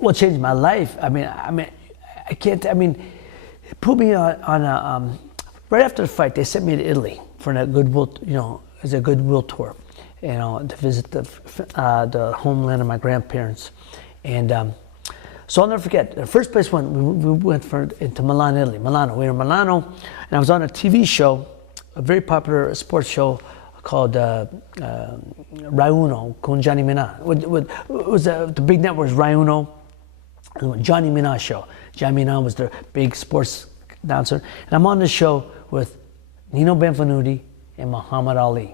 what changed my life? I can't. I mean, it put me on a. Right after the fight, they sent me to Italy for a goodwill, as a goodwill tour, to visit the homeland of my grandparents, and so I'll never forget. The first place we went into Milan, Italy. Milano. We were in Milano, and I was on a TV show, a very popular sports show called Rai Uno con Johnny Minà. The big network was Rai Uno, Johnny Minà show. Johnny Minà was the big sports announcer, and I'm on the show with Nino Benvenuti and Muhammad Ali.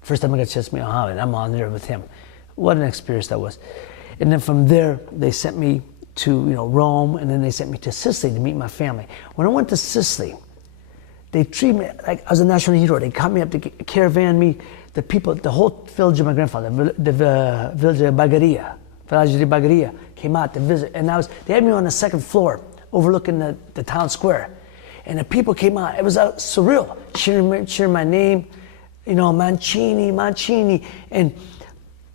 First time I got to see Muhammad, I'm on there with him. What an experience that was. And then from there, they sent me to Rome, and then they sent me to Sicily to meet my family. When I went to Sicily, they treated me like I was a national hero. They caught me up to caravan me. The people, the whole village of my grandfather, the village of Bagheria, came out to visit. And they had me on the second floor, overlooking the town square. And the people came out. It was surreal, cheering my name, Mancini. And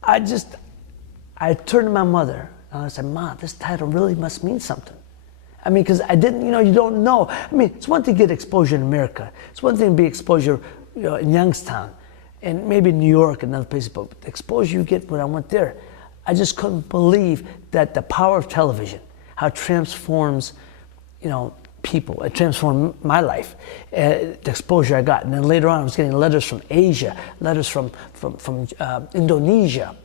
I turned to my mother, and I said, Ma, this title really must mean something. I mean, because I didn't, you don't know. I mean, it's one thing to get exposure in America. It's one thing to be exposure in Youngstown and maybe New York and other places, but the exposure you get when I went there, I just couldn't believe that the power of television, how it transforms, people. It transformed my life, the exposure I got. And then later on, I was getting letters from Asia, letters from Indonesia.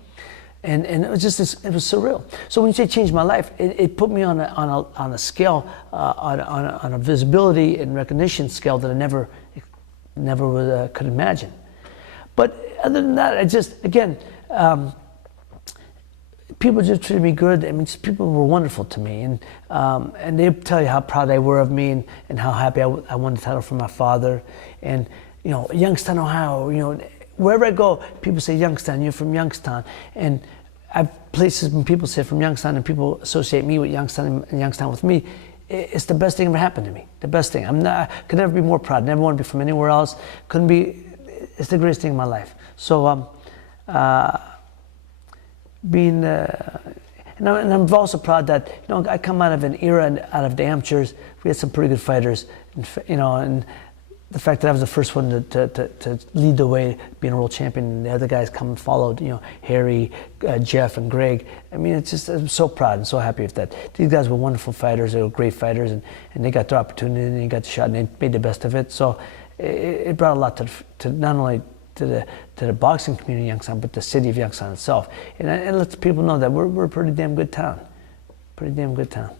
And it was just it was surreal. So when you say change my life, it put me on a scale, on a visibility and recognition scale that I never could imagine. But other than that, people just treated me good. I mean, people were wonderful to me, and they tell you how proud they were of me and how happy I won the title from my father. And Youngstown, Ohio, wherever I go, people say Youngstown, you're from Youngstown. And I've places when people say from Youngstown and people associate me with Youngstown and Youngstown with me, it's the best thing ever happened to me. The best thing. Could never be more proud. Never want to be from anywhere else. It's the greatest thing in my life. So, and I'm also proud that, I come out of an era out of the amateurs. We had some pretty good fighters, and the fact that I was the first one to lead the way, being a world champion, and the other guys come and followed, Harry, Jeff, and Greg. I mean, I'm so proud and so happy with that. These guys were wonderful fighters. They were great fighters, and they got their opportunity, and they got the shot, and they made the best of it. So it brought a lot to not only to the boxing community of Youngstown, but the city of Youngstown itself. And it lets people know that we're a pretty damn good town. Pretty damn good town.